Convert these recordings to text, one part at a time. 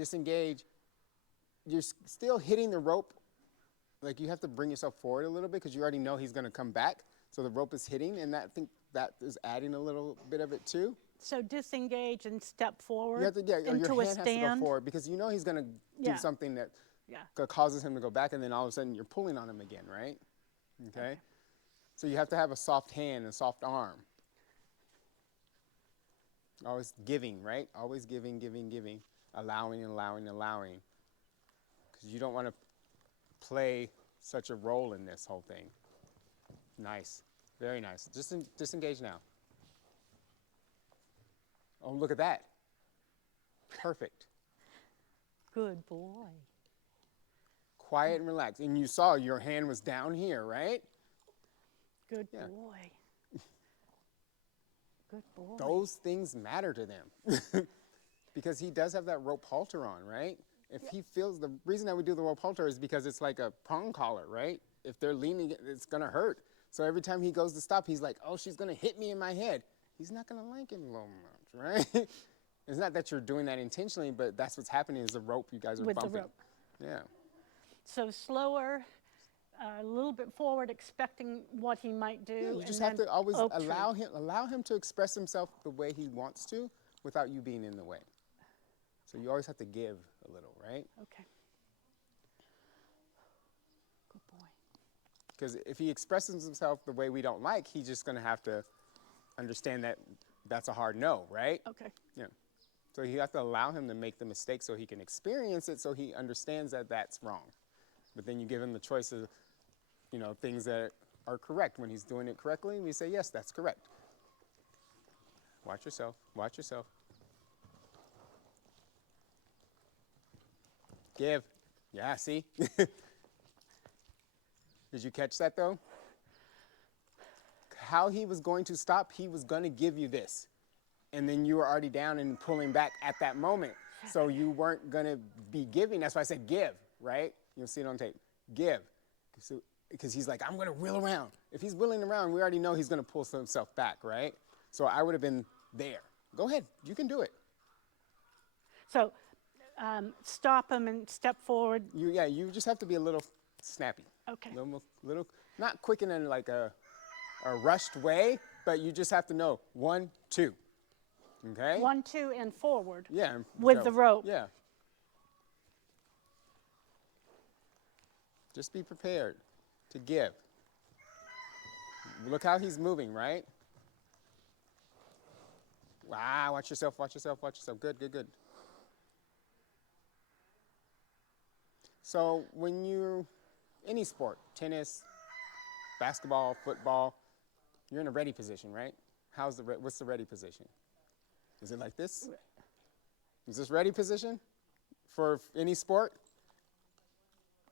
disengage, you're still hitting the rope. Like you have to bring yourself forward a little bit because you already know he's going to come back. So the rope is hitting, and I think that is adding a little bit of it too. So disengage and step forward You have to, into your a hand stand. has to go forward because you know he's going to do something that causes him to go back, and then all of a sudden you're pulling on him again, right? Okay? So you have to have a soft hand, a soft arm. Always giving, right? Always giving, giving, giving. Allowing, allowing, allowing. Because you don't want to play such a role in this whole thing. Nice. Very nice. Disengage now. Oh, look at that. Perfect. Good boy. Quiet and relaxed. And you saw your hand was down here, right? Good boy. Good boy. Those things matter to them. Because he does have that rope halter on, right? If he feels, the reason that we do the rope halter is because it's like a prong collar, right? If they're leaning, it's going to hurt. So every time he goes to stop, he's like, oh, she's going to hit me in my head. He's not going to like it a little much, right? It's not that you're doing that intentionally, but that's what's happening is the rope you guys are with bumping. The rope. Yeah. So slower, a little bit forward, expecting what he might do. Yeah, you just have to always allow him to express himself the way he wants to without you being in the way. So you always have to give a little, right? Okay. Good boy. Because if he expresses himself the way we don't like, he's just going to have to understand that that's a hard no, right? Okay. Yeah. So you have to allow him to make the mistake so he can experience it so he understands that that's wrong. But then you give him the choice of, things that are correct. When he's doing it correctly, we say, yes, that's correct. Watch yourself. Watch yourself. Give. Yeah, see? Did you catch that, though? How he was going to stop, he was going to give you this. And then you were already down and pulling back at that moment. So you weren't going to be giving. That's why I said give, right? You'll see it on tape. Give. Because he's like, I'm going to wheel around. If he's wheeling around, we already know he's going to pull himself back, right? So I would have been there. Go ahead. You can do it. So stop him and step forward. You just have to be a little snappy. Okay. Little, not quick and in like a rushed way, but you just have to know 1, 2. Okay? 1, 2, and forward. Yeah. With the rope. Yeah. Just be prepared to give. Look how he's moving, right? Wow, watch yourself, watch yourself, watch yourself. Good, good, good. So when you're any sport, tennis, basketball, football, you're in a ready position, right? What's the ready position? Is it like this? Is this ready position for any sport?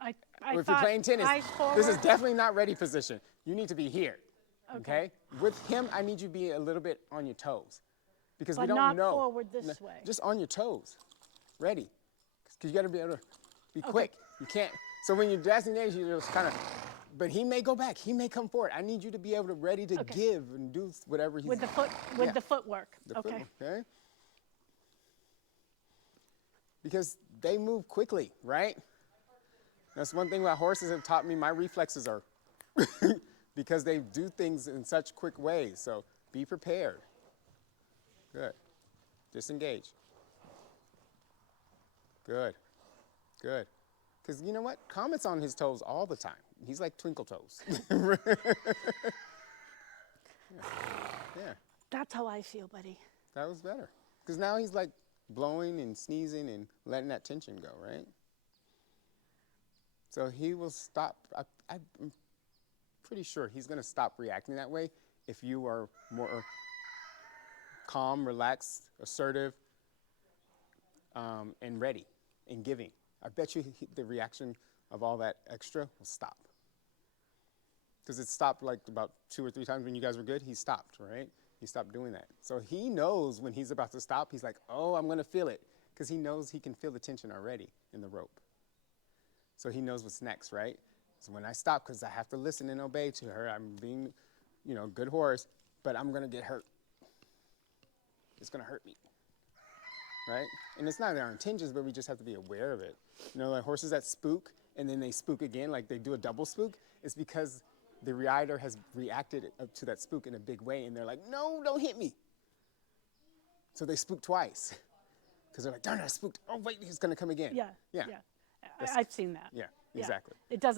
If you're playing tennis, this is definitely not ready position. You need to be here, okay? With him, I need you to be a little bit on your toes. Because we don't know. But not forward this way. Just on your toes, ready. Because you got to be able to be quick. You can't, so when you're disengaged, you're just kind of, but he may go back, he may come forward. I need you to be able to ready to give and do whatever he's with the footwork. Okay. Because they move quickly, right? That's one thing about horses have taught me. My reflexes are because they do things in such quick ways. So be prepared. Good. Disengage. Good. Good. Because you know what? Comet's on his toes all the time. He's like twinkle toes. Yeah. That's how I feel, buddy. That was better. Because now he's like blowing and sneezing and letting that tension go, right? So he will stop. I'm pretty sure he's going to stop reacting that way if you are more calm, relaxed, assertive, and ready and giving. I bet you the reaction of all that extra will stop. Because it stopped like about 2 or 3 times when you guys were good. He stopped, right? He stopped doing that. So he knows when he's about to stop, he's like, oh, I'm going to feel it. Because he knows he can feel the tension already in the rope. So he knows what's next, right? So when I stop, because I have to listen and obey to her, I'm being, good horse, but I'm going to get hurt. It's going to hurt me. right? And it's not our intentions, but we just have to be aware of it. You know, like horses that spook and then they spook again, like they do a double spook, it's because the rider has reacted to that spook in a big way, and they're like, no, don't hit me. So they spook twice because they're like, darn it, I spooked. Oh, wait, he's going to come again. Yeah. Yeah. I've seen that. Yeah, exactly. It doesn't